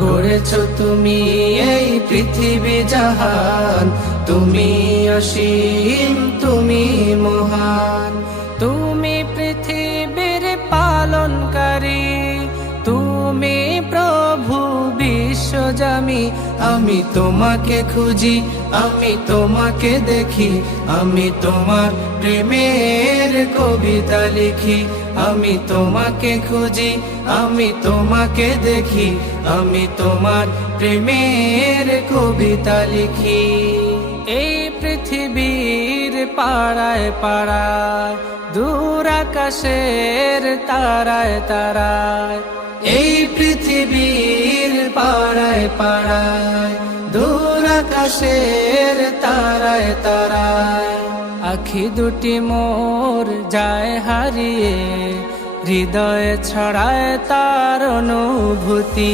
গড়েছ তুমি এই পৃথিবী জাহান, তুমি অসীম, তুমি মহান। তুমি পৃথিবীর পালনকারী, তুমি প্রভু বিশ্বজামি। আমি তোমাকে খুঁজি, আমি তোমাকে দেখি, আমি তোমার প্রেমের কবিতা লিখি। আমি তোমাকে খুঁজি, আমি তোমাকে দেখি, আমি তোমার প্রেমের কবিতা লিখি। এই পৃথিবীর পাড়ায় পাড়ায়, দূর আকাশের তারায় তারায়, এই পৃথিবীর পাড়ায় পাড়ায়, দূর আকাশের তারায় তারায়, আখি দুটি মোর যায় হারিয়ে, হৃদয়ে ছড়ায় তার অনুভূতি।